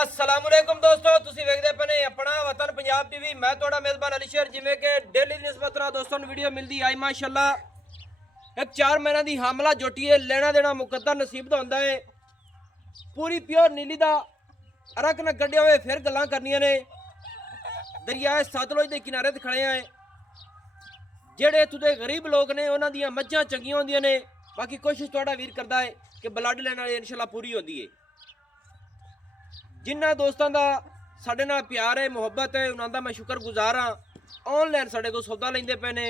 अस्सलामुअलैकुम दोस्तों, तुसी वेखदे पने अपना वतन पंजाब टीवी। मैं थोड़ा मेजबान अली शेर। जिमें कि डेली दी निस्बत नाल दोस्तों वीडियो मिलती आई माशाअल्लाह। एक 4 महीना दी हामला जोटी है, लेना देना मुकद्दर नसीब दा हुंदा है। पूरी प्योर नीली दा अरक न कड्डिया हुए फिर गल्लां करनियां ने। दरियाए सतलुज दे किनारे ते खड़े हैं। जेड़े इत्थों दे गरीब लोग ने उन्हां दियां मज्झां चंगियां होंदियां ने। बाकी कोशिश थोड़ा वीर करदा है कि ब्लड लैन वाली इंशाअल्लाह पूरी होंदी है। जिन्ना दोस्तों का साढ़े नाल प्यार है, मुहब्बत है, उन्होंने दा मैं शुक्रगुजार हाँ। ऑनलाइन साढ़े को सौदा लेंदे पे ने।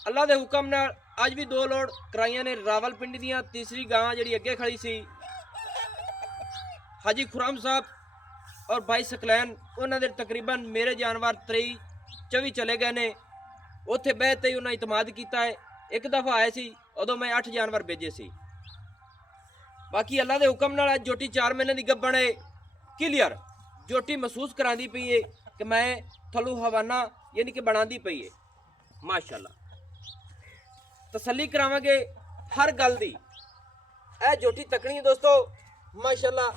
अल्लाह के हुक्म नाल अज भी 2 लोड कराइया ने। रावलपिंडी दियां तीसरी गां जिहड़ी अगे खड़ी सी, हाजी खुराम साहब और भाई सकलैन, उन्होंने तकरीबन मेरे जानवर 23-24 चले गए ने। उत्थे बहते ही उन्हें इतमाद किया है। एक दफ़ा आए सी, उदों मैं 8 जानवर भेजे सी। बाकी अल्लाह के हुक्म नाल अज जोटी 4 महीने की गब्बण है। क्लियर जोटी महसूस करांदी पई है कि मैं थलू हवाना यानी कि बनांदी पई है। माशाअल्लाह तसल्ली करावांगे हर गल दी। ए जोटी तकनी है दोस्तों माशाअल्लाह।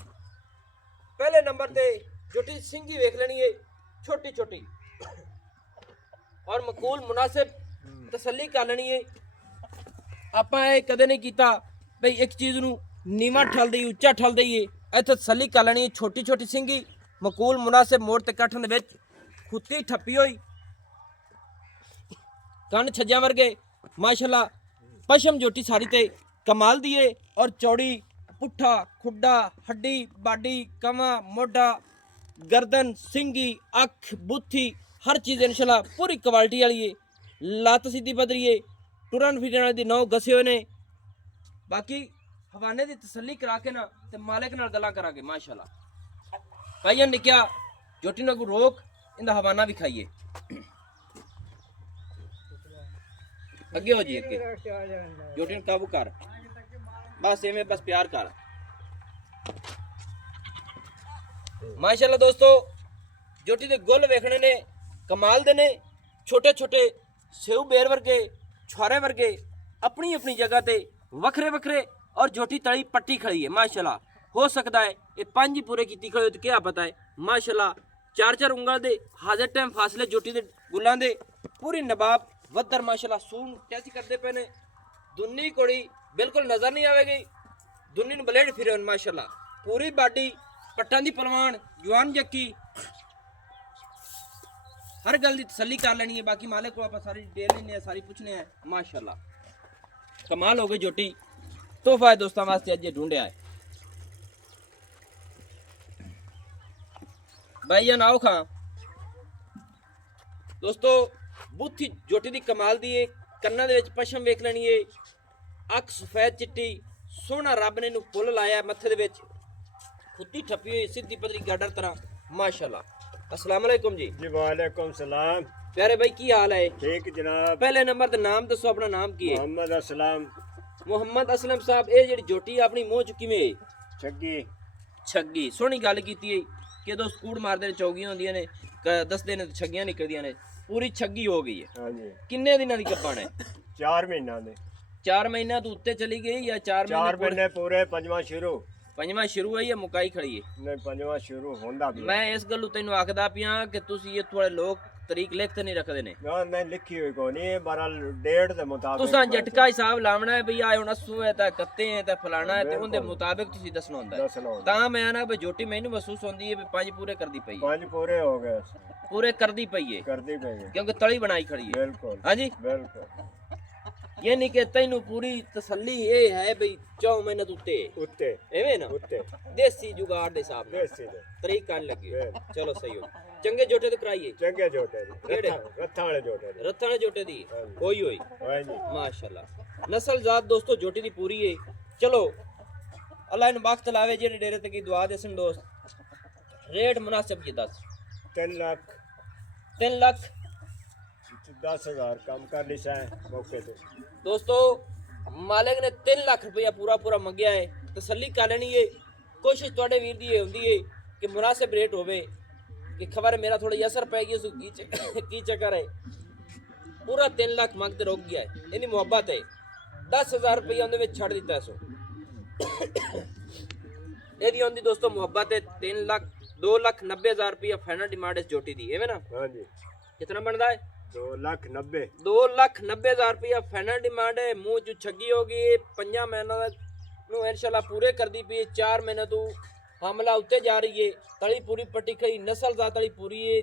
पहले नंबर ते जोटी सिंगी वेख लेनी है, छोटी छोटी और मकूल मुनासिब तसल्ली कर लेनी है। आपां ये कदे नहीं कीता भाई एक चीज़ नूं नीवा ठल दईए उच्चा ठल दईए। इत्थे तसल्ली कर लेनी है। छोटी छोटी सिंगी मकूल मुनासिब मोड़ ते कट्ठन दे विच खुत्ती ठप्पी होई, कन छज्जा वर्गे माशाअल्लाह। पशम जोटी सारी ते कमाल दी है और चौड़ी, पुट्ठा खुड्डा, हड्डी बाडी, कमा मोढा, गर्दन, सिंगी, अख, बुत्थी, हर चीज़ इंशाअल्लाह पूरी क्वालिटी वाली है। लत्त सीधी बदरी है, टुरन फिरन वाली दी नौ घसे हुए ने। बाकी हवाने की तसल्ली करा के ना ते मालिक नाल गल्लां करांगे माशाअल्लाह। भाईया निक्या जोटी ना को रोक इंदा हवाना भी खाइए। अगे हो जी, अगे जोटी ने काबू कर, बस एवें बस प्यार कर माशाअल्लाह। दोस्तों जोटी दे गुल वेखने ने कमाल दे ने। छोटे छोटे सेव बेर वर्गे, छुआरे वर्गे, अपनी अपनी जगह ते वखरे वखरे। और जोटी तली पट्टी खड़ी है माशाअल्लाह। हो सकता है ये 5 ही पूरे की खड़े हो तो क्या पता है माशाअल्लाह। 4-4 उंगल दे हाजिर टाइम फासले जोटी दे गुलां दे पूरी नबाब वदर माशाअल्लाह। सून कैसी करते पे ने। दुन्नी कोड़ी बिल्कुल नजर नहीं आवेगी। दुन्नी नूं ब्लेड फिरे माशाअल्लाह। पूरी बाडी पट्टां दी पलवान, जवान जक्की, हर गल की तसल्ली कर लेनी है। बाकी मालिक को आप सारी डिटेल लेने सारी पूछने हैं माशाअल्लाह। कमाल हो गई जोटी। तोहफा है दोस्तों वास्ते अज ढूंढिया है। भाई आओ खां दोस्तों। बुत्थी जोटी दी कमाल दी है। कन्ना दे विच पशम वेख लेनी है। अख सफेद चिट्टी, सोहना रब ने फुल लाया मत्थे दे विच, खुत्ती ठप्पी हुई सीधी पतली गाडर तरह माशाअल्लाह। अस्सलाम वालेकुम जी। जी वालेकुम सलाम। प्यारे भाई की हाल है? ठीक जनाब। पहले नंबर ते नाम दसो, अपना नाम की है? मोहम्मद असलम। मोहम्मद असलम साहब, ये जेडी जोटी अपनी मूंह चुकी में छगी छग्गी सोहनी गल की कि दोस्त कूड़ मारते चौगियां होंदियां ने, दसदे ने छग्गियां निकलदियां ने। पूरी छग्गी हो गई है। हाँ जी। किन्ने दिनां दी गब्बण है? 4 महीना दे। 4 महीना तो उत्ते चली गई या 4 महीने पूरे, पंजवां शुरू। पंजवां शुरू है या मुकाई खड़ी है? नहीं, पंजवां शुरू होंदा भी। मैं इस गल तैनूं आखदा पिया कि तुसी ये थोड़े लोग तरीक लिखते नहीं रखते ने। ना नहीं लिखी हुई कोई नहीं, बहरहाल डेट दे मुताबिक तुसां झटका हिसाब लावना है भई आए हुण अस्सू है तां कत्ते हैं तां फलाना है ते उंदे मुताबिक तुसी दसना हुंदा है। तां मैं आना भई जोटी मैनूं महसूस होंदी है भी 5 पूरे करदी पई है। 5 पूरे हो गए। पूरे करदी पई है, करदी पई है क्योंकि तली बनाई खड़ी है। बिल्कुल। हां जी बिल्कुल। ये नहीं कि तैनूं पूरी तसल्ली ये है भई 4 महीने उत्ते उत्ते एवें ना उत्ते देसी जुगाड़ दे हिसाब नाल देसी दे तरीक कर लगी। चलो सही हो। चंगे जोटे ते कराइए। चंगे जोटे दी, केड़े? रत्था वाले जोटे दी। रत्थां दे जोटे दी होई होई हां जी माशाअल्लाह। नस्ल जात दोस्तों जोटी दी पूरी है। चलो अल्लाह इन बख्त लावे जेड़े डेरे ते की दुआ देसन दोस्त। रेट मुनासिब जी दस। 3 लाख 3 लाख 10,000 कम कर ली सै मौके ते। दोस्तों मालिक ने 3 लाख रुपया पूरा पूरा मंगया है। तसल्ली कर लेनी है। कोशिश थोड़े वीर दी होंदी है कि मुनासिब रेट होवे कि खबर है मेरा थोड़ी असर पै गई की चक्कर है। पूरा 3 लाख मंगते रुक गया है। इन्नी मुहब्बत है। 10,000 रुपया उन्हें विच छड़ दिता सो। ਇਹਦੀ ਆਉਂਦੀ ਦੋਸਤੋ ਮੁਹੱਬਤ ਹੈ 3 ਲੱਖ 2,90,000 रुपया फाइनल डिमांड इस जोटी दी एवें ना हाँ जी कितना बनता है 2,90,000 2,90,000 रुपया फाइनल डिमांड है मूंह चू छगी होगी 5 महीना ਨੂੰ ਇਨਸ਼ਾਅੱਲਾ ਪੂਰੇ ਕਰਦੀ ਪਈ 4 ਮਹੀਨੇ ਤੋਂ ਹਮਲਾ ਉੱਤੇ ਜਾ ਰਹੀ ਹੈ ਤਲੀ ਪੂਰੀ ਪੱਟੀ ਖਈ ਨਸਲ ਦਾ ਤਲੀ ਪੂਰੀ ਹੈ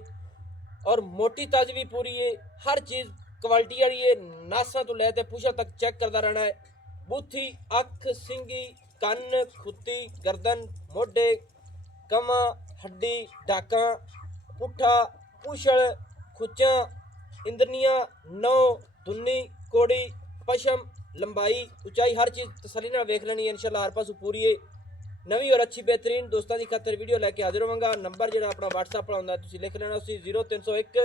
ਔਰ ਮੋਟੀ ਤਾਜ ਵੀ ਪੂਰੀ ਹੈ ਹਰ ਚੀਜ਼ ਕੁਆਲਿਟੀ ਵਾਲੀ ਹੈ ਨਾਸਾਂ ਤੋਂ ਲੈ ਕੇ ਪੁਸ਼ਾ ਤੱਕ ਚੈੱਕ ਕਰਦਾ ਰਹਿਣਾ ਹੈ ਬੂਥੀ ਅੱਖ ਸਿੰਗੀ ਕੰਨ ਖੁੱਤੀ ਗਰਦਨ ਮੋਢੇ ਕਮਾ ਹੱਡੀ ਡਾਕਾਂ ਪੁੱਠਾ ਪੁਛਲ ਖੁੱਚਾਂ इंद्रनिया नौ धुन्नी कोड़ी पशम लंबाई ऊंचाई हर चीज़ तसली नाल वेख लेनी इंशाल्लाह हर पासों पूरी है नवी और अच्छी बेहतरीन दोस्तों की खातर वीडियो लैके हाजिर होवांगा नंबर जो अपना WhatsApp पर आउंदा तुसीं लिख लेना उसी 0301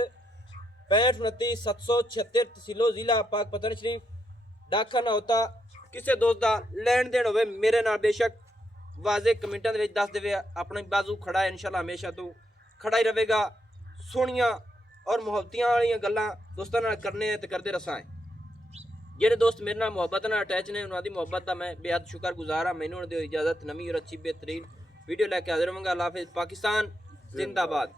65 29 776 तहसीलो जिला पाक पतन शरीफ डाकखाना होता किसी दोस्त का लैन देन होवे मेरे नाल बेशक वाजे कमेंटां दे विच दस देवे अपने बाजू खड़ा है इंशाल्लाह हमेशा तो खड़ा ही रहेगा सोहणियां और मुहब्बतियां वाली गल्लां दोस्तां नाल करने ते करदे रसां ਜਿਹੜੇ ਦੋਸਤ ਮੇਰੇ ਨਾਲ ਮੁਹੱਬਤ ਨਾਲ ਅਟੈਚ ਨੇ ਉਹਨਾਂ ਦੀ ਮੁਹੱਬਤ ਦਾ ਮੈਂ ਬੇहद ਸ਼ੁਕਰਗੁਜ਼ਾਰ ਹਾਂ ਮੈਨੂੰ ਦਿਓ ਇਜਾਜ਼ਤ ਨਵੀਂ ਔਰ ਅੱਛੀ ਬਿਹਤਰੀਨ ਵੀਡੀਓ ਲੈ ਕੇ ਹਾਜ਼ਰ ਹੋਵਾਂਗਾ ਅੱਲਾਹ ਹਾਫਿਜ਼ ਪਾਕਿਸਤਾਨ ਜ਼ਿੰਦਾਬਾਦ